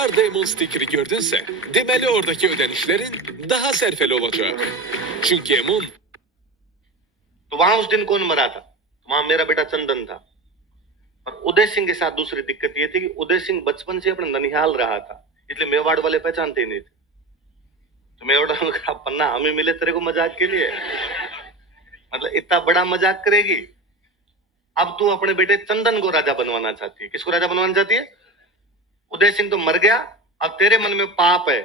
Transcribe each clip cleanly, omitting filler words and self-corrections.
Nerede Emon stikeri gördünse, demeli oradaki ödenişlerin daha serfeli olacak. Çünkü Emon... तो वहां उस दिन कौन मरा था? वहां मेरा बेटा चंदन था। और उदय सिंह के साथ दूसरी दिक्कत ये थी कि उदय सिंह बचपन से अपने ननिहाल रहा था, इसलिए मेवाड़ वाले पहचानते ही नहीं थे। तो मेवाड़ वालों का पन्ना हमें मिले तेरे को मजाक के लिए, मतलब इतना बड़ा मजाक करेगी। अब तू अपने बेटे चंदन को राजा बनवाना चाहती है। किसको राजा बनवाना चाहती है? उदय सिंह तो मर गया, अब तेरे मन में पाप है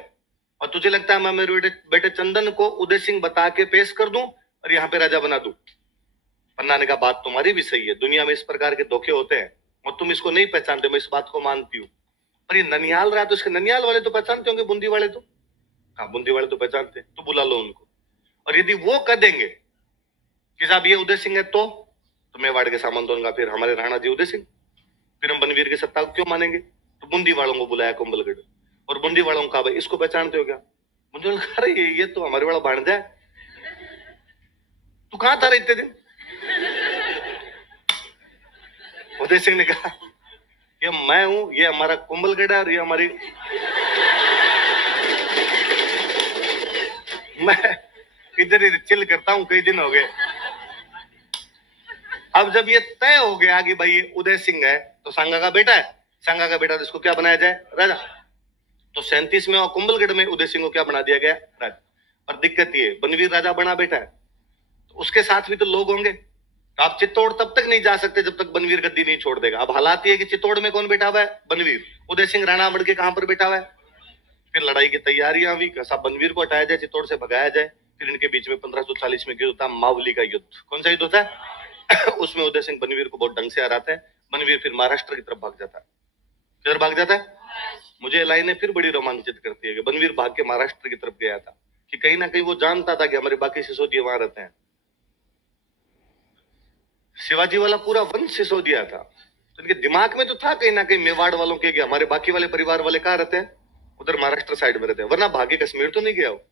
और तुझे लगता है मैं मेरे बेटे चंदन को उदय सिंह बता के पेश कर दूं और यहाँ पे राजा बना दूं। पन्ना ने कहा बात तुम्हारी भी सही है, दुनिया में इस प्रकार के धोखे होते हैं और तुम इसको नहीं पहचानते, मैं इस बात को मानती हूँ। पर ये ननिहाल रहा तो इसके ननिहाल वाले तो पहचानते होंगे, बूंदी वाले तो, हाँ बूंदी वाले तो पहचानते हैं, तो बुला लो उनको। और यदि वो कह देंगे कि साहब ये उदय सिंह है तो मेवाड़ के सामंत होगा, फिर हमारे राणा जी उदय सिंह, फिर हम बनवीर की सत्ता को क्यों मानेंगे? तो बूंदी वालों को बुलाया कुंभलगढ़, और बूंदी वालों को कहा भाई इसको पहचानते हो क्या? बूंदी वालों कहा अरे ये तो हमारे वाला भाणजा है। तू कहां था रे इतने दिन? उदय सिंह ने कहा ये मैं हूं, ये हमारा कुंभलगढ़ है और ये हमारी मैं इधर ही चिल करता हूं, कई दिन हो गए। अब जब ये तय हो गया कि भाई ये उदय सिंह है तो सांगा का बेटा है, सांगा का बेटा, तो इसको क्या बनाया जाए? राजा। तो 37 में और कुंभलगढ़ में उदय सिंह को क्या बना दिया गया? राजा। और दिक्कत ये बनवीर राजा बना बेटा है तो उसके साथ भी तो लोग होंगे। तो आप चित्तौड़ तब तक नहीं जा सकते जब तक बनवीर गद्दी नहीं छोड़ देगा। अब हालात ये कि चित्तौड़ में कौन बैठा हुआ है? बनवीर। उदय सिंह राणा बढ़ के कहां पर बैठा हुआ है? फिर लड़ाई की तैयारियां हुई, सब बनवीर को हटाया जाए, चित्तौड़ से भगाया जाए। फिर इनके बीच में 1540 में युद्ध होता है, मावली का युद्ध। कौन सा युद्ध होता है? उसमें उदय सिंह बनवीर को बहुत ढंग से हराते हैं। बनवीर फिर महाराष्ट्र की तरफ भाग जाता है। किधर भाग जाता है? मुझे लाइनें फिर बड़ी रोमांचित करती है कि बनवीर भाग के महाराष्ट्र की तरफ गया था कि कहीं ना कहीं वो जानता था कि हमारे बाकी सिसोदिये वहां रहते हैं। शिवाजी वाला पूरा वंश सिसोदिया था, तो इनके दिमाग में तो था कहीं ना कहीं मेवाड़ वालों के, हमारे बाकी वाले परिवार वाले कहां रहते हैं? उधर महाराष्ट्र साइड में रहते हैं। वरना भाग्य कश्मीर तो नहीं गया वो,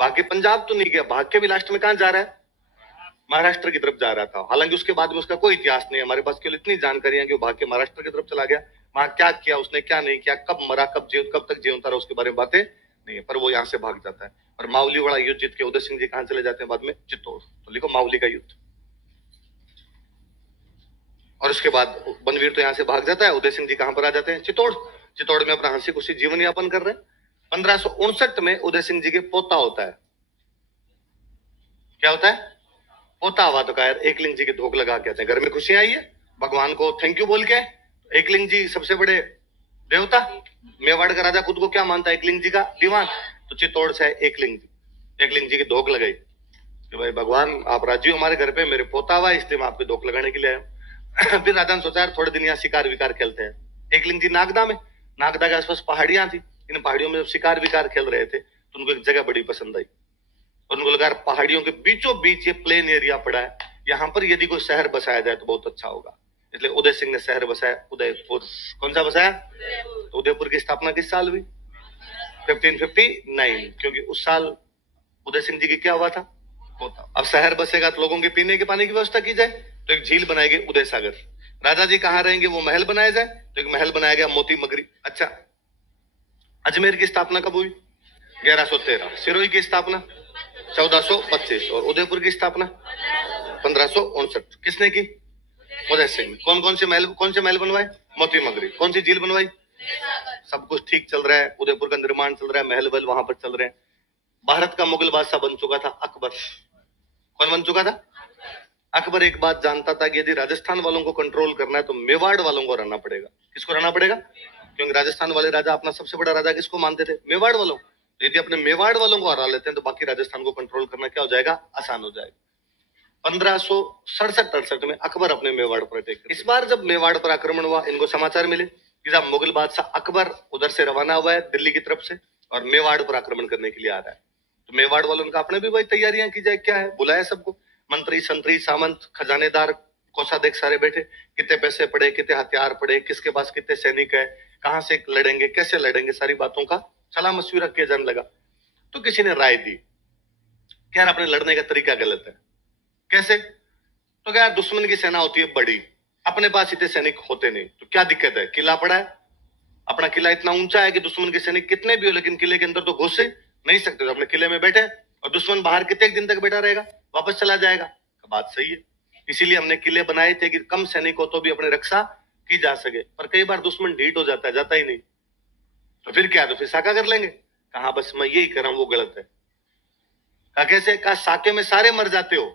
भाग्य पंजाब तो नहीं गया, भाग्य भी लास्ट में कहां जा रहा है? महाराष्ट्र की तरफ जा रहा था। हालांकि उसके बाद में उसका कोई इतिहास नहीं है, हमारे पास केवल इतनी जानकारी है कि वो भाग्य महाराष्ट्र की तरफ चला गया। वहां क्या किया उसने, क्या नहीं किया, कब मरा, कब तक जीवन था, उसके बारे में बातें नहीं है। पर वो यहाँ से भाग जाता है और मावली वाला युद्ध जीत के उदय सिंह जी कहां चले जाते हैं बाद में? चित्तौड़। तो लिखो मावली का युद्ध। और उसके बाद बनवीर तो यहां से भाग जाता है, उदय सिंह जी कहां पर आ जाते हैं? चित्तौड़। चित्तौड़ में अपना हंसी खुशी जीवन यापन कर रहे हैं। 1559 में उदय सिंह जी के पोता होता है। क्या होता है? पोता हुआ तो कहा एकलिंग जी के धोख लगा के आते हैं, घर में खुशियां आई है, भगवान को थैंक यू बोल के। एकलिंग जी सबसे बड़े देवता, मेवाड़ का राजा खुद को क्या मानता है? एकलिंग जी का दीवान। तो चित्तौड़ से है एकलिंग जी। एकलिंग जी की धोख लगाई कि भाई भगवान आप राजी हो हमारे घर पे, मेरे पोता हुआ इसलिए मैं आपके धोख लगाने के लिए आया। फिर राजा ने सोचा थोड़े दिन यहाँ शिकार विकार खेलते हैं। एकलिंग जी नागदा में, नागदा के आसपास पहाड़ियां थी, इन पहाड़ियों में जब शिकार विकार खेल रहे थे तो उनको एक जगह बड़ी पसंद आई। उनको लगा पहाड़ियों के बीचों बीच ये प्लेन एरिया पड़ा है, यहाँ पर यदि कोई शहर बसाया जाए तो बहुत अच्छा होगा। इसलिए उदय सिंह ने शहर बसाया उदयपुर। कौन सा बसाया? तो उदयपुर की स्थापना किस साल हुई? 1559, क्योंकि उस साल उदय सिंह जी की क्या हुआ था? पोता। अब शहर बसेगा तो लोगों के पीने के पानी की व्यवस्था की जाए, तो एक झील बनाएगी उदय सागर। राजा जी कहाँ रहेंगे? वो महल बनाया जाए, तो एक महल बनाया गया मोती मगरी। अच्छा, अजमेर की स्थापना कब हुई? 1113। सिरोही की स्थापना 1425 और उदयपुर की स्थापना 1559। किसने की? उदय सिंह। कौन कौन से महल बनवाए? मोती मगरी। कौन सी झील बनवाई? सब कुछ ठीक चल रहा है, उदयपुर का निर्माण चल रहा है, महल वहल वहां पर चल रहे हैं। भारत का मुगल बादशाह बन चुका था अकबर। कौन बन चुका था? अकबर एक बात जानता था कि यदि राजस्थान वालों को कंट्रोल करना है तो मेवाड़ वालों को रहना पड़ेगा। किसको रहना पड़ेगा? क्योंकि राजस्थान वाले राजा अपना सबसे बड़ा राजा किसको मानते थे? मेवाड़ वालों। यदि अपने मेवाड़ वालों को हरा लेते हैं तो बाकी राजस्थान को कंट्रोल करना क्या हो जाएगा? आसान हो जाएगा। 1567-68 में अकबर अपने मेवाड़ पर अटैक। इस बार जब मेवाड़ पर आक्रमण हुआ, इनको समाचार मिले कि जब मुगल बादशाह अकबर उधर से रवाना हुआ है दिल्ली की तरफ से और मेवाड़ पर आक्रमण करने के लिए आ रहा है, तो मेवाड़ वालों ने अपने भी वही तैयारियां की जाए। क्या है? बुलाया सबको, मंत्री संतरी सामंत खजानेदार कोषाध्यक्ष सारे बैठे, कितने पैसे पड़े, कितने हथियार पड़े, किसके पास कितने सैनिक है, कहां से लड़ेंगे, कैसे लड़ेंगे, सारी बातों का सलाह मशविरा किया जाने लगा। तो किसी ने राय दी कि यार अपने लड़ने का तरीका गलत है। कैसे? तो क्या, दुश्मन की सेना होती है बड़ी, अपने पास इतने सैनिक होते नहीं, तो क्या दिक्कत है? किला पड़ा है, अपना किला इतना ऊंचा है कि दुश्मन के सैनिक कितने भी हो लेकिन किले के अंदर तो घुस नहीं सकते। तो अपने किले में बैठे और दुश्मन बाहर कितने दिन तक बैठा रहेगा, वापस चला जाएगा। बात सही है, इसीलिए हमने किले बनाए थे कि कम सैनिक हो तो भी अपनी रक्षा की जा सके। पर कई बार दुश्मन ढीठ हो जाता है, जाता ही नहीं, तो फिर क्या, तो फिर साका कर लेंगे। कहा बस मैं यही कर रहा हूं, वो गलत है। कहा कैसे, कहा साके में सारे मर जाते हो,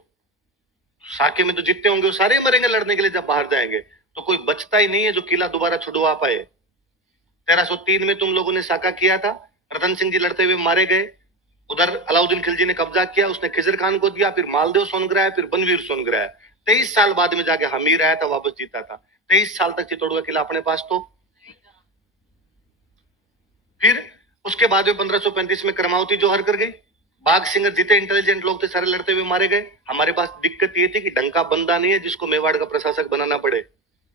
साके में तो जितने होंगे वो सारे मरेंगे लड़ने के लिए, जब बाहर जाएंगे तो कोई बचता ही नहीं है जो किला दोबारा छुड़वा पाए। 1303 में तुम लोगों ने साका किया था, रतन सिंह जी लड़ते हुए मारे गए, उधर अलाउद्दीन खिलजी ने कब्जा किया, उसने खिजर खान को दिया, फिर मालदेव सोनग्राह, फिर बनवीर सोनग्राह। 23 साल बाद में जाके हमीर आया था, वापस जीता था। 23 साल तक चित्तौड़ का किला अपने पास। तो फिर उसके बाद में 1535 में करमावती जोहर कर गई, बाघ सिंह जितने इंटेलिजेंट लोग थे सारे लड़ते हुए मारे गए। हमारे पास दिक्कत ये थी कि ढंग का बंदा नहीं है जिसको मेवाड़ का प्रशासक बनाना पड़े,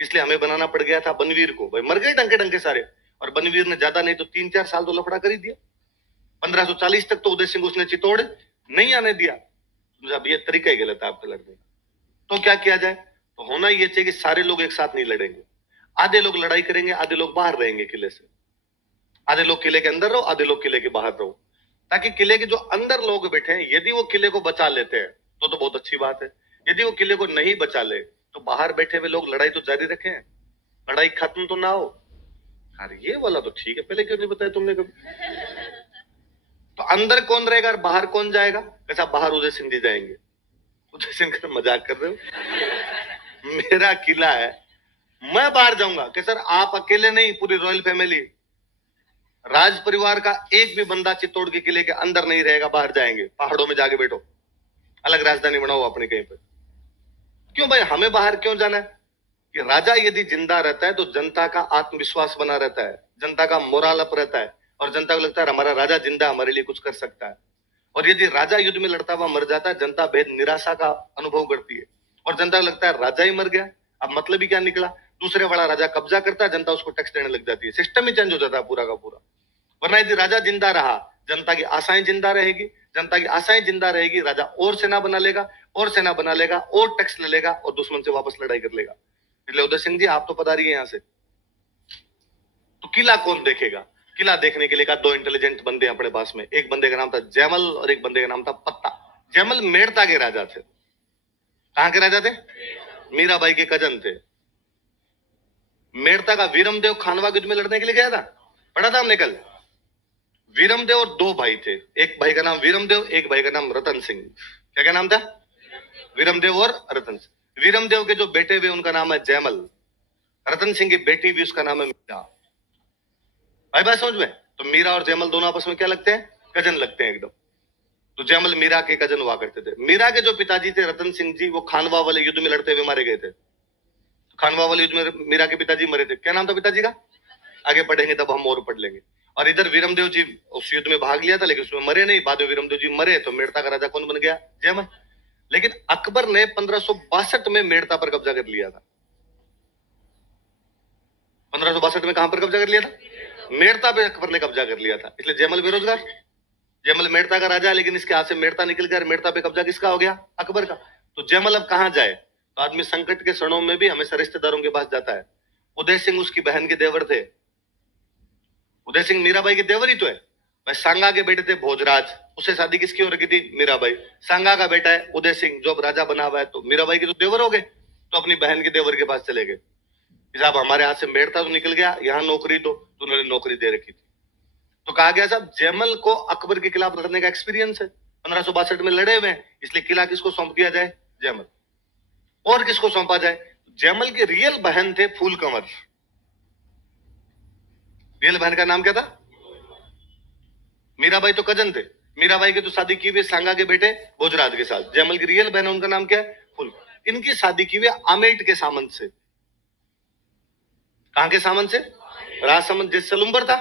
इसलिए हमें बनाना पड़ गया था बनवीर को। भाई मर गए ढंग के सारे, और बनवीर ने ज्यादा नहीं तो 3-4 साल तो लफड़ा कर ही दिया। 1540 तक तो उदय सिंह उसने चित्तौड़ नहीं आने दिया। अब ये तरीका ही गलत है आपका लड़ने का। तो क्या किया जाए, तो होना ये चाहिए कि सारे लोग एक साथ नहीं लड़ेंगे, आधे लोग लड़ाई करेंगे, आधे लोग बाहर रहेंगे किले से, आधे लोग किले के अंदर रहो, आधे लोग किले के बाहर रहो, ताकि किले के जो अंदर लोग बैठे हैं यदि वो किले को बचा लेते हैं तो बहुत अच्छी बात है। यदि वो किले को नहीं बचा ले तो बाहर बैठे हुए लोग लड़ाई तो जारी रखें, लड़ाई खत्म तो ना हो। अरे ये वाला तो ठीक है, पहले क्यों नहीं बताया तुमने कभी? तो अंदर कौन रहेगा और बाहर कौन जाएगा? कैसा, बाहर उदय सिंह जी जाएंगे। उदय सिंह का मजाक कर रहे हो? मेरा किला है, मैं बाहर जाऊंगा कि सर आप अकेले नहीं, पूरी रॉयल फैमिली, राज परिवार का एक भी बंदा चित्तौड़ के किले के अंदर नहीं रहेगा, बाहर जाएंगे, पहाड़ों में जाके बैठो, अलग राजधानी बनाओ अपने कहीं पर। क्यों भाई, हमें बाहर क्यों जाना है? कि राजा यदि जिंदा रहता है तो जनता का आत्मविश्वास बना रहता है, जनता का मोराल अप रहता है, और जनता को लगता है हमारा राजा जिंदा हमारे लिए कुछ कर सकता है। और यदि राजा युद्ध में लड़ता हुआ मर जाता है, जनता बेहद निराशा का अनुभव करती है, और जनता को लगता है राजा ही मर गया, अब मतलब ही क्या निकला, दूसरे वाला राजा कब्जा करता है, जनता उसको टैक्स देने लग जाती है, सिस्टम ही चेंज हो जाता है पूरा का पूरा। वरना यदि राजा जिंदा रहा, जनता की आशाएं जिंदा रहेगी, जनता की आशाएं जिंदा रहेगी, राजा और सेना बना लेगा, और सेना बना लेगा, और टैक्स ले लेगा, और दुश्मन से वापस लड़ाई कर लेगा। इसलिए उदय सिंह जी आप तो पधारिए यहां से। तो किला कौन देखेगा? किला देखने के लिए का 2 इंटेलिजेंट बंदे अपने पास में, एक बंदे का नाम था जैमल और एक बंदे का नाम था पत्ता। जैमल मेड़ता के राजा थे। कहां के राजा थे? मीराबाई के कजन थे। मेड़ता का वीरमदेव खानवा युद्ध में लड़ने के लिए गया था, पढ़ा था हमने कल। वीरमदेव और 2 भाई थे, एक भाई का नाम वीरमदेव, एक भाई का नाम रतन सिंह। क्या क्या नाम था? वीरमदेव और रतन सिंह। वीरमदेव के जो बेटे हुए उनका नाम है जैमल, रतन सिंह की बेटी भी उसका नाम है मीरा। भाई बात समझ में? तो मीरा और जैमल दोनों आपस में क्या लगते हैं? कजन लगते हैं एकदम। तो जैमल मीरा के कजन हुआ करते थे। मीरा के जो पिताजी थे रतन सिंह जी, वो खानवा वाले युद्ध में लड़ते हुए मारे गए थे। खानवा वाले युद्ध में मीरा के पिताजी मरे थे। क्या नाम था पिताजी का? आगे पढ़ेंगे तब हम और पढ़ लेंगे। और इधर वीरमदेव जी उस युद्ध में भाग लिया था लेकिन उसमें मरे नहीं। बाद में वीरमदेव जी मरे तो मेड़ता का राजा कौन बन गया? जैमल। लेकिन अकबर ने 1562 में मेड़ता पर कब्जा कर लिया था। 1562 में कहां पर कब्जा कर लिया था? मेड़ता पे अकबर ने कब्जा कर लिया था। इसलिए जैमल बेरोजगार। जैमल मेड़ता का राजा है लेकिन इसके हाथ से मेड़ता निकल गया, मेड़ता पे कब्जा किसका हो गया? अकबर का। तो जैमल अब कहां जाए? तो आदमी संकट के क्षणों में भी हमेशा रिश्तेदारों के पास जाता है। उदय सिंह उसकी बहन के देवर थे। उदय सिंह मीराबाई के देवर ही तो है। भाई सांगा के बेटे थे भोजराज, उससे शादी किसकी हो रखी थी? मीराबाई। सांगा का बेटा है उदय सिंह जो अब राजा बना हुआ है, तो मीराबाई के तो देवर हो गए, तो अपनी बहन के देवर के पास चले गए। साहब हमारे हाथ से मेड़ता तो निकल गया, यहाँ नौकरी तो उन्होंने नौकरी दे रखी थी। तो कहा गया साहब जैमल को अकबर के खिलाफ लड़ने का एक्सपीरियंस है, 1562 में लड़े हुए हैं, इसलिए किला किसको सौंप दिया जाए? जैमल। और किसको सौंपा जाए? जैमल की रियल बहन थे फूल कंवर। रियल बहन का नाम क्या था? मीराबाई तो कजन थे, मीराबाई की तो शादी की हुई सांगा के बेटे भोजराज के साथ। जैमल की रियल बहन उनका नाम क्या है? फूल। इनकी शादी की हुई आमेट के सामंत से। कहां के सामंत से? राजसमंद। जैसे सलुम्बर था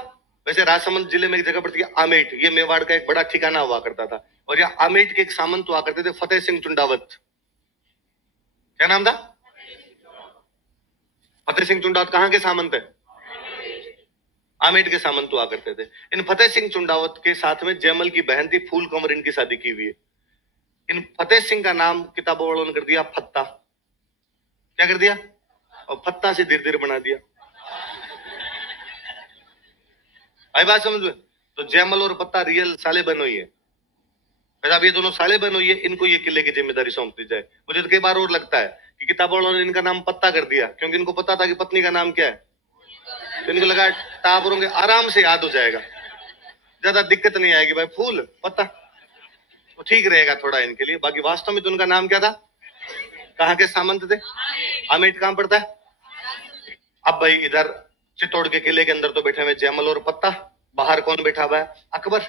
वैसे राजसमंद जिले में एक जगह पर थी आमेट, ये मेवाड़ का एक बड़ा ठिकाना हुआ करता था। और यहाँ आमेट के एक सामंत हुआ करते थे फतेह सिंह चुंडावत। क्या नाम था? फतेह सिंह चुंडावत कहां के सामंत है? आमेट के सामंत हुआ करते थे। इन फतेह सिंह चुंडावत के साथ में जैमल की बहन थी फूल कंवर, इनकी शादी की हुई है। इन फतेह सिंह का नाम किताबों वालों ने कर दिया फत्ता। क्या कर दिया? और फत्ता से धीरे धीरे बना दिया। भाई बात समझ में? तो जयमल और पत्ता रियल साले बहन हुई है। फिर अब ये दोनों साले बहन हुई है, इनको ये किले की जिम्मेदारी सौंप दी जाए। मुझे तो कई बार और लगता है कि किताब वालों ने इनका नाम पत्ता कर दिया, क्योंकि इनको पता था कि पत्नी का नाम क्या है। तो इनको लगा टाबरों के आराम से याद हो जाएगा, ज्यादा दिक्कत नहीं आएगी। भाई फूल पत्ता तो ठीक रहेगा थोड़ा इनके लिए। बाकी वास्तव में तो उनका नाम क्या था? कहाँ के सामंत थे? अमिट कहां पड़ता है? अब भाई इधर चित्तौड़ के किले के अंदर तो बैठे हुए जयमल और पत्ता, बाहर कौन बैठा हुआ है? अकबर।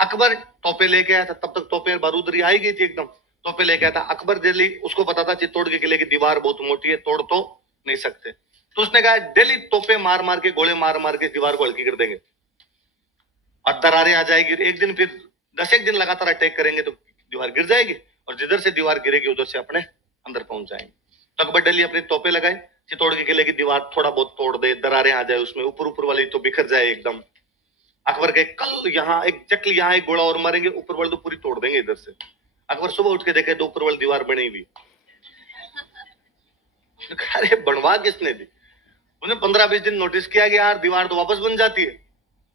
अकबर तोपे लेके आया था, तब तक तोपे बारूदरी आई गई थी एकदम। तोपे लेके आया था अकबर दिल्ली, उसको पता था चित्तौड़ के किले की दीवार बहुत मोटी है, तोड़ तो नहीं सकते। तो उसने कहा दिल्ली तोपे मार मार के, गोले मार मार के दीवार को हल्की कर देंगे और दरारें आ जाएगी। एक दिन फिर 10 दिन लगातार अटैक करेंगे तो दीवार गिर जाएगी, और जिधर से दीवार गिरेगी उधर से अपने अंदर पहुंच जाएंगे। तो अकबर दिल्ली अपने तोपे लगाए, चित्तौड़ के किले की दीवार थोड़ा बहुत तोड़ दे, दरारें आ जाए उसमें, ऊपर ऊपर वाली तो बिखर जाए एकदम। अकबर के कल यहाँ एक चक्ल, यहाँ एक गोला और मारेंगे, ऊपर वाली तो पूरी तोड़ देंगे इधर से। अकबर सुबह उठ के देखे तो ऊपर वाली दीवार बनी हुई। अरे बनवा किसने दी? उन्हें 15-20 दिन नोटिस किया कि यार दीवार तो वापस बन जाती है।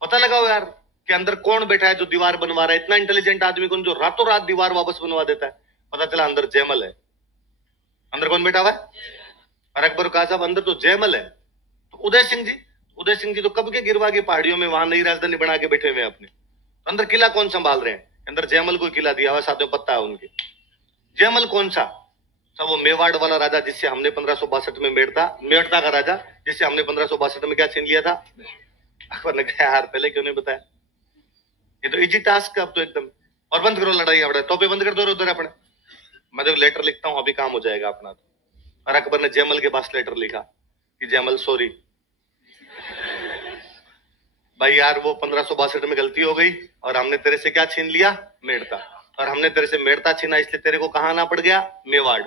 पता लगाओ यार कि अंदर कौन बैठा है जो दीवार बनवा रहा है। इतना इंटेलिजेंट आदमी कौन जो रातों रात दीवार वापस बनवा देता है? पता चला अंदर जयमल है। अंदर कौन बैठा हुआ है? और अकबर कहा साहब अंदर तो जयमल है। तो उदय सिंह जी तो कब के गिरवा की पहाड़ियों में वहां नई राजधानी बना के बैठे हुए हैं अपने। तो अंदर किला कौन संभाल रहे हैं? अंदर जयमल को किला दिया हुआ, साथ में पत्ता है उनके। जयमल कौन सा? सब वो मेवाड़ वाला राजा जिससे हमने 1562 में मेड़ता का राजा जिससे हमने 1562 में क्या छीन लिया था। अकबर ने कहा यार पहले क्यों नहीं बताया? ये तो इजी टास्क है अब तो एकदम। और बंद करो लड़ाई, अपने तोपे बंद कर दो उधर अपने। मैं तो लेटर लिखता हूँ, अभी काम हो जाएगा अपना। तो और अकबर ने जयमल के पास लेटर लिखा कि जयमल सॉरी भाई यार, वो 1562 में गलती हो गई और हमने तेरे से क्या छीन लिया? मेड़ता। और हमने तेरे से मेड़ता छीना, इसलिए तेरे को कहाँ आना पड़ गया? मेवाड़।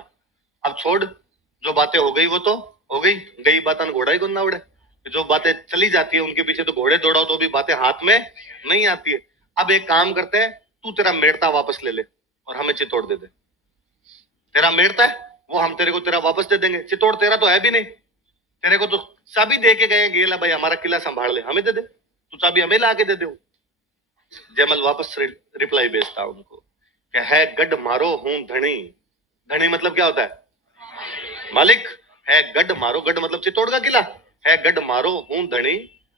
अब छोड़, जो बातें हो गई वो तो हो गई, गई बात घोड़ा ही गुन्ना उड़े। जो बातें चली जाती है उनके पीछे तो घोड़े दौड़ाओ तो भी बातें हाथ में नहीं आती है। अब एक काम करते हैं, तू तेरा मेड़ता वापस ले ले और हमें चित्तौड़ दे दे। तेरा मेड़ता है वो हम तेरे को तेरा वापस दे देंगे। चित्तौड़ तेरा तो है भी नहीं, तेरे को तो चाबी दे के गए, गेला भाई हमारा किला संभाल ले, हमें दे दे, तू चाबी हमें ला के दे दे। जयमल वापस रिप्लाई भेजता उनको कि है गढ़ मारो हूं धनी। धनी मतलब क्या होता है? मालिक। है गढ़ मारो, गढ़ मतलब चित्तौड़ का किला। है गढ़ मारो हूं धनी,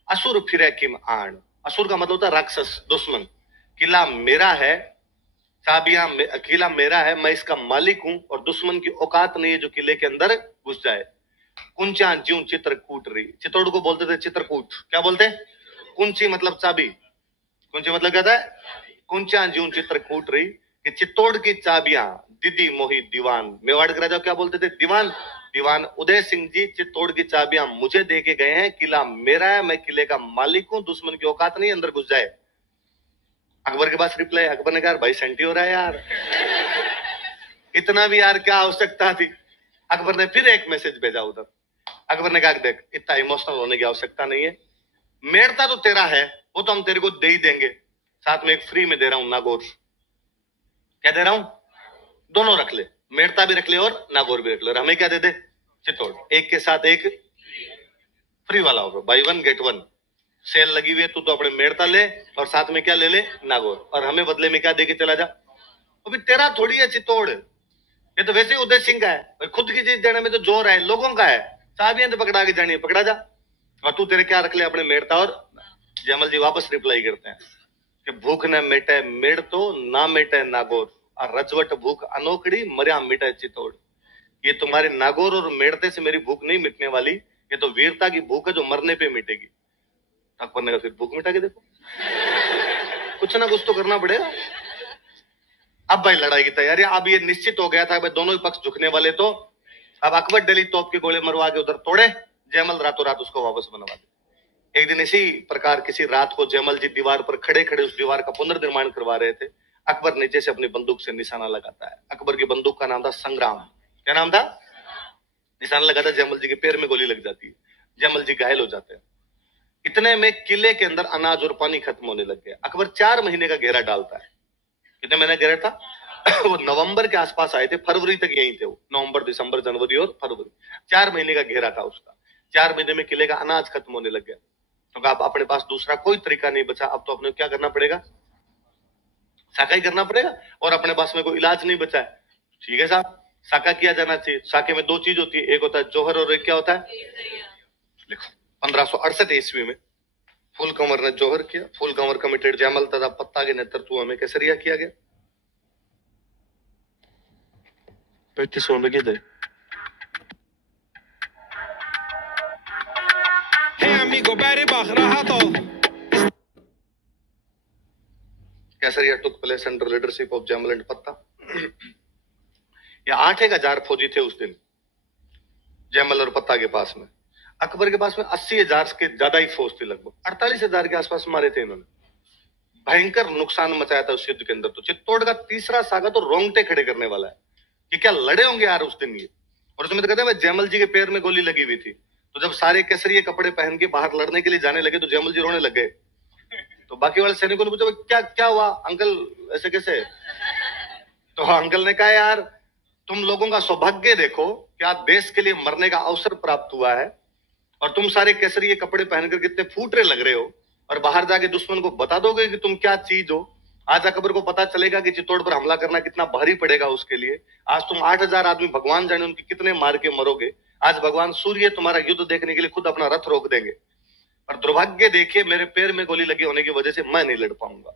असुर फिरे किम आण। असुर का मतलब होता है राक्षस, दुश्मन। किला मेरा है, चाबियां किला मेरा है, मैं इसका मालिक हूं, और दुश्मन की औकात नहीं है जो किले के अंदर घुस जाए। कुंचा ज्यूं चित्रकूट रही। चित्तौड़ को बोलते थे चित्रकूट। क्या बोलते? कुंची मतलब चाबी, कुंची मतलब क्या था? कुंचा ज्यूं चित्रकूट रही, कि चित्तौड़ की चाबियां दीदी मोही दीवान। मेवाड़ के राजा क्या बोलते थे? दीवान। दीवान उदय सिंह जी चित्तौड़ की चाबियां मुझे दे के गए हैं, किला मेरा है, मैं किले का मालिक हूं, दुश्मन की औकात नहीं अंदर घुस जाए। अकबर के पास रिप्लाई, अकबर ने कहा भाई सेंटी हो रहा है यार, इतना भी यार क्या आवश्यकता थी। अकबर ने फिर एक मैसेज भेजा उधर। अकबर ने कहा देख इतना इमोशनल होने की आवश्यकता नहीं है, मेड़ता तो तेरा है, वो तो हम तेरे को दे ही देंगे, साथ में एक फ्री में दे रहा हूं नागौर। क्या दे रहा हूं? दोनों रख ले, मेड़ता भी रख ले और नागौर भी रख ले। और हमें क्या दे दे? चित्तौड़। एक के साथ एक फ्री वाला होगा, बाई 1 गेट 1 सेल लगी हुई है। तू तो अपने मेड़ता ले और साथ में क्या ले ले? नागौर। और हमें बदले में क्या देके चला जा। अभी तेरा थोड़ी है चित्तौड़, ये तो वैसे उदय सिंह का है। खुद की चीज देने में तो जोर है, लोगों का है। चाबियां तो पकड़ा के जानी है, पकड़ा जा। और तू तेरे क्या रख ले? अपने मेड़ता और। जयमल जी वापस रिप्लाई करते हैं कि भूख न मिटे मेड़ तो ना मिटे नागौर, और रजवट भूख अनोखड़ी मरिया मिटे चित्तौड़। ये तुम्हारे नागौर और मेड़ते से मेरी भूख नहीं मिटने वाली, ये तो वीरता की भूख है जो मरने पे मिटेगी। अकबर ने कहा फिर भूख मिटा के देखो, कुछ ना कुछ तो करना पड़ेगा। अब भाई लड़ाई की तैयारी, अब ये निश्चित हो गया था भाई दोनों ही पक्ष झुकने वाले। तो अब अकबर दिल्ली तोप के गोले मरवा के उधर तोड़े, जयमल रातों रात उसको वापस बनवा दे। एक दिन इसी प्रकार किसी रात को जयमल जी दीवार पर खड़े खड़े उस दीवार का पुनर्निर्माण करवा रहे थे। अकबर नीचे से अपनी बंदूक से निशाना लगाता है। अकबर की बंदूक का नाम था संग्राम। क्या नाम था? निशाना लगाता, जयमल जी के पैर में गोली लग जाती है, जयमल जी घायल हो जाते हैं। इतने में किले के अंदर अनाज और पानी खत्म होने लग गया। अकबर 4 महीने का घेरा डालता है। कितने महीने घेरा था? वो नवंबर के आसपास आए थे, फरवरी तक यहीं थे वो। नवंबर, दिसंबर, जनवरी और फरवरी, 4 महीने का घेरा था उसका। 4 महीने में किले का अनाज खत्म होने लग गया। तो अब अपने पास दूसरा कोई तरीका नहीं बचा, अब तो अपने क्या करना पड़ेगा, साका ही करना पड़ेगा, और अपने पास में कोई इलाज नहीं बचा है। ठीक है साहब, साका किया जाना चाहिए। साके में दो चीज होती है, एक होता है जौहर और एक क्या होता है, लिखो 1568 ईस्वी में फूल कंवर ने जौहर किया, फूल कंवर कमिटेड जयमल तथा पत्ता के नेतृत्व में केसरिया किया गया। 35 में किधर Hey amigo, bari bak, rahat ol. Kesariya took place under leadership of Jaimal and Patta. ये 8,000 फौजी थे उस दिन जयमल और पत्ता के पास में। अकबर के पास में 80,000 के ज्यादा ही फौज थी, लगभग 48,000 के आसपास मारे थे इन्होंने। भयंकर नुकसान मचाया था उस युद्ध के अंदर। तो चित्तौड़ का तीसरा सागा तो रोंगटे खड़े करने वाला है कि क्या लड़े होंगे यार उस दिन ये। और उसमें तो कहते हैं जयमल जी के पैर में गोली लगी हुई थी, तो जब सारे केसरिये कपड़े पहन के बाहर लड़ने के लिए जाने लगे तो जयमल जी रोने लग गए। तो बाकी वाले सैनिकों ने पूछा क्या क्या हुआ अंकल, ऐसे कैसे। तो अंकल ने कहा यार तुम लोगों का सौभाग्य देखो, क्या देश के लिए मरने का अवसर प्राप्त हुआ है और तुम सारे केसरिये कपड़े पहनकर कितने फूटरे लग रहे हो, और बाहर जाके दुश्मन को बता दोगे कि तुम क्या चीज हो। आज अकबर को पता चलेगा कि चित्तौड़ पर हमला करना कितना भारी पड़ेगा उसके लिए। आज तुम 8,000 आदमी, भगवान जाने उनके कितने मार के मरोगे। आज भगवान सूर्य तुम्हारा युद्ध देखने के लिए खुद अपना रथ रोक देंगे। और दुर्भाग्य देखिए मेरे पैर में गोली लगी होने की वजह से मैं नहीं लड़ पाऊंगा।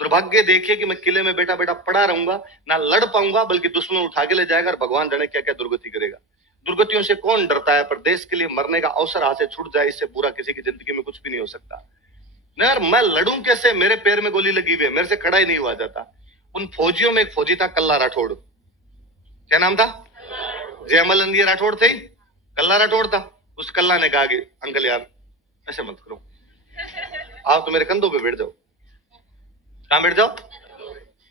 दुर्भाग्य देखिए कि मैं किले में बेटा बेटा पड़ा रहूंगा, ना लड़ पाऊंगा, बल्कि दुश्मन उठा के ले जाएगा और भगवान जाने क्या क्या दुर्गति करेगा। दुर्गतियों से कौन डरता है, पर देश के लिए मरने का अवसर हाथ से छूट जाए, इससे बुरा किसी की जिंदगी में कुछ भी नहीं हो सकता। नहीं यार मैं लड़ूं कैसे, मेरे पैर में गोली लगी हुई है, मेरे से खड़ा ही नहीं हुआ जाता। उन फौजियों में एक फौजी था कल्ला राठौड़। क्या नाम था, जयमल नंदिया राठौड़ थे, कल्ला राठौड़ था। उस कल्ला ने कहा कि अंकल यार ऐसे मत करो, आप तो मेरे कंधों पे बैठ जाओ। कहां बैठ जाओ।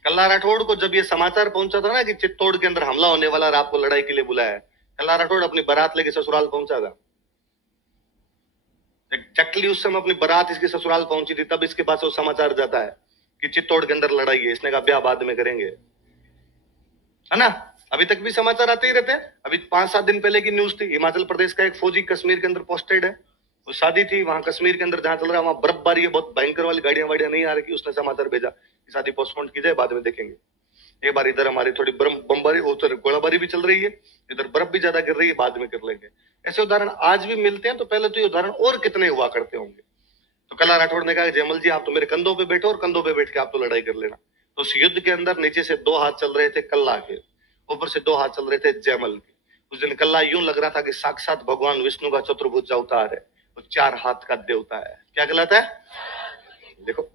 कल्ला राठौड़ को जब ये समाचार पहुंचा था ना कि चित्तौड़ के अंदर हमला होने वाला और आपको लड़ाई के लिए बुलाया है, कल्ला राठौड़ अपनी बारात लेके ससुराल पहुंचा था। चकली उस समय अपनी बारात इसके ससुराल पहुंची थी, तब इसके पास वो समाचार जाता है कि चित्तौड़ के अंदर लड़ाई है। इसने कहा ब्याह बाद में करेंगे, है ना। अभी तक भी समाचार आते ही रहते हैं। अभी 5-7 दिन पहले की न्यूज थी, हिमाचल प्रदेश का एक फौजी कश्मीर के अंदर पोस्टेड है, वो शादी थी वहां कश्मीर के अंदर जहां चल रहा है, वहां बर्फबारी है, बहुत भयंकर वाली गाड़ियां वाड़ियां नहीं आ रही। उसने समाचार भेजा कि शादी पोस्टपोन की जाए, बाद में देखेंगे। एक बार इधर हमारी थोड़ी बमबारी, उधर गोलाबारी भी चल रही है, इधर बर्फ भी ज्यादा गिर रही है, बाद में कर लेंगे। ऐसे उदाहरण आज भी मिलते हैं। तो पहले तो ये उदाहरण और कितने हुआ करते होंगे। तो कल्ला राठौड़ ने कहा जयमल जी आप तो मेरे कंधों पे बैठो और कंधों पे बैठ के आप तो लड़ाई कर लेना। तो उस युद्ध के अंदर नीचे से 2 हाथ चल रहे थे कल्ला के, ऊपर से 2 हाथ चल रहे थे जयमल के। उस दिन कल्ला यूं लग रहा था कि साक्षात भगवान विष्णु का चतुर्भुज अवतार है, वो 4 हाथ का देवता है। क्या कहलाता है। देखो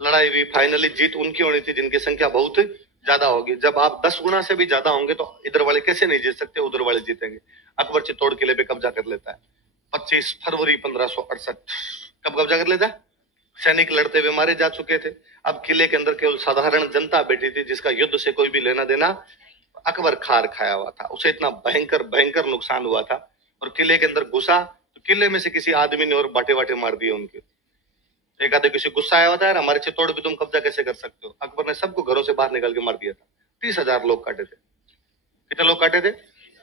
लड़ाई भी फाइनली जीत उनकी होनी थी जिनकी संख्या बहुत ज्यादा होगी। जब आप 10 गुना से भी ज्यादा होंगे तो इधर वाले कैसे नहीं जीत सकते, उधर वाले जीतेंगे। अकबर चित्तौड़ किले पे कब्जा कर लेता है 25 फरवरी 1568। कब कब्जा कर लेता है, सैनिक लड़ते हुए मारे जा चुके थे। अब किले के अंदर केवल साधारण जनता बैठी थी जिसका युद्ध से कोई भी लेना देना। अकबर खार खाया हुआ था, उसे इतना भयंकर भयंकर नुकसान हुआ था। और किले के अंदर घुसा तो किले में से किसी आदमी ने और बाटे बाटे मार दिए उनके। एक आधे किसी गुस्सा आया होता है, हमारे चित्तौड़ पे तुम कब्जा कैसे कर सकते हो। अकबर ने सबको घरों से बाहर निकाल के मार दिया था। 30,000 लोग काटे थे। कितने लोग काटे थे।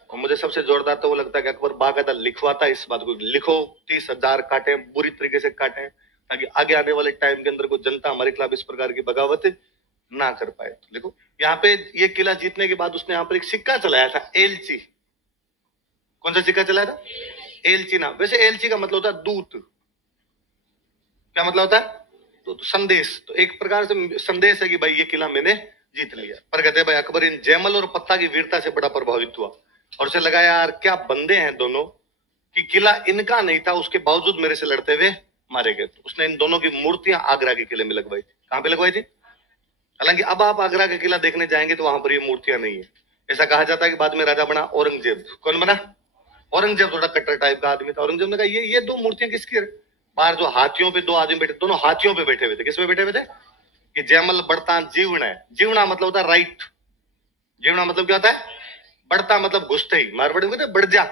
और मुझे सबसे जोरदार तो वो लगता है कि अकबर बाकायदा लिखवाता इस बात को, लिखो 30,000 काटे, बुरी तरीके से काटे, ताकि आगे आने वाले टाइम के अंदर कोई जनता हमारे खिलाफ इस प्रकार की बगावत ना कर पाए। तो देखो यहाँ पे ये किला जीतने के बाद उसने यहाँ पर एक सिक्का चलाया था, एलची। कौन सा सिक्का चलाया था, एलची नाम। वैसे एलची का मतलब होता है दूत। क्या मतलब होता है, तो संदेश। तो एक प्रकार से संदेश है कि भाई ये किला मैंने जीत लिया। पर कहते हैं भाई अकबर इन जयमल और पत्ता की वीरता से बड़ा प्रभावित हुआ और उसे लगा यार क्या बंदे हैं दोनों, कि किला इनका नहीं था उसके बावजूद मेरे से लड़ते हुए मारे गए। तो उसने इन दोनों की मूर्तियां आगरा के किले में लगवाई थी। कहां पे लगवाई थी। हालांकि अब आप आगरा के किला देखने जाएंगे तो वहां पर ये मूर्तियां नहीं है। ऐसा कहा जाता है कि बाद में राजा बना औरंगजेब। कौन बना, औरंगजेब थोड़ा कट्टर टाइप का आदमी था। औरंगजेब ने कहा ये 2 मूर्तियां किसकी है। बाहर जो हाथियों पे 2 आदमी बैठे, दोनों हाथियों पे बैठे हुए थे। किस पे बैठे हुए थे, कि जयमल बढ़ता जीवण है। जीवना मतलब होता है राइट। जीवना मतलब क्या होता है, बढ़ता मतलब घुसते ही, मारवाड़ी में बढ़ जा,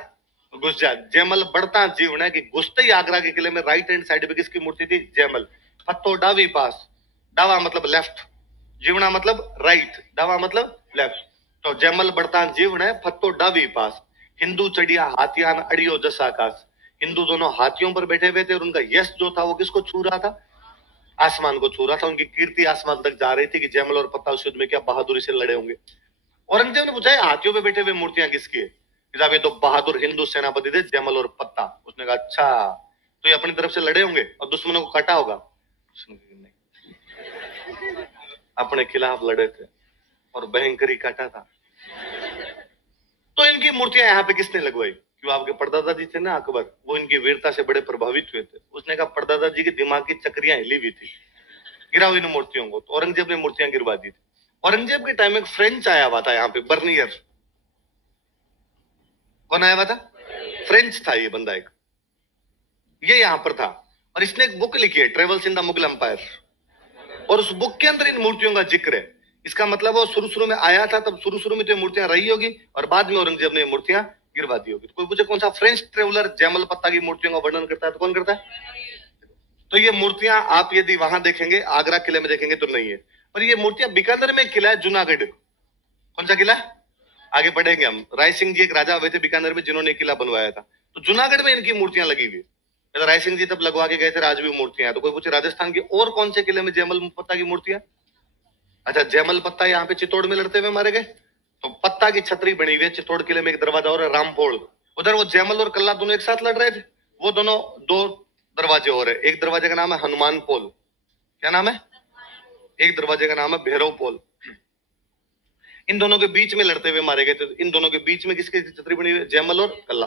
घुस जा। जयमल बढ़ता जीवण है कि घुसते ही आगरा के किले में राइट हैंड साइड पे किसकी मूर्ति थी, जयमल। फत्तो डावी पास, डावा मतलब लेफ्ट, जीवना मतलब राइट, डावा मतलब लेफ्ट। तो जयमल बढ़ता जीवण है, फत्तो डावी पास, हिंदू चढ़िया हाथियान अड़ियो जस आकाश। हिंदू दोनों हाथियों पर बैठे हुए थे और उनका यश जो था वो किसको छू रहा था? आसमान को छू रहा था। उनकी कीर्ति आसमान तक जा रही थी कि जयमल और पत्ता उस युद्ध में क्या बहादुरी से लड़े होंगे। औरंगजेब ने पूछा, हाथियों पे बैठे हुए मूर्तियां किसकी है? साहब ये तो बहादुर हिंदू सेनापति थे, जयमल और पत्ता। उसने कहा अच्छा, तो ये अपनी तरफ से लड़े होंगे और दुश्मनों को काटा होगा? उसने कहा, नहीं, अपने खिलाफ लड़े थे और भयंकर ही काटा था। तो इनकी मूर्तियां यहाँ पे किसने लगवाई? क्यों आपके परदादा जी थे ना अकबर, वो इनकी वीरता से बड़े प्रभावित हुए थे। उसने कहा परदादा जी के दिमाग की चक्रियां हिली हुई थी, गिराओ इन मूर्तियों को। तो औरंगजेब ने मूर्तियां गिरवा दी थी। औरंगजेब के टाइम में एक फ्रेंच आया हुआ था यहाँ पे, बर्नियर। कौन आया हुआ था? फ्रेंच था ये बंदा एक, ये यहां पर था और इसने एक बुक लिखी है, travels in the Mughal empire, और उस बुक के अंदर इन मूर्तियों का जिक्र है। इसका मतलब वो शुरू में आया था, तब शुरू में तो ये मूर्तियां रही होगी और बाद में औरंगजेब ने मूर्तियां गिरवा दी होगी। तो कोई पूछे कौन सा फ्रेंच ट्रेवलर जयमल पत्ता की मूर्तियों का वर्णन करता है, तो कौन करता है? तो ये मूर्तियां आप यदि वहां देखेंगे, आगरा किले में देखेंगे तो नहीं है, पर ये मूर्तियां बीकानेर में किला है, जूनागढ़। कौन सा किला? आगे बढ़ेंगे हम। राय सिंह जी एक राजा हुए थे बीकानेर में जिन्होंने किला बनवाया था, तो जूनागढ़ में इनकी मूर्तियां लगी हुई। राय सिंह जी तब लगवा के गए थे, आज भी मूर्तियां हैं। तो कोई पूछे राजस्थान के और कौन से किले में जयमल पत्ता की मूर्तियां? अच्छा, जयमल पत्ता यहाँ पे चित्तौड़ में लड़ते हुए मारे गए, तो पत्ता की छतरी बनी हुई है चित्तौड़ किले में। एक दरवाजा और है रामपोल, उधर वो जयमल और कल्ला दोनों एक साथ लड़ रहे थे, वो दोनों दो दरवाजे और है। एक दरवाजे का नाम है हनुमान पोल। क्या नाम है? एक दरवाजे का नाम है भैरव पोल। इन दोनों के बीच में लड़ते हुए मारे गए थे। इन दोनों के बीच में किसकी छतरी बनी हुई है? जयमल और कल्ला।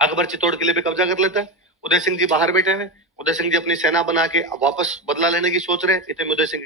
अकबर चित्तौड़ किले पे कब्जा कर लेता है। उदय सिंह जी बाहर बैठे हैं। उदय सिंह जी अपनी सेना बना के वापस बदला लेने की सोच रहे हैं। इतने में उदय सिंह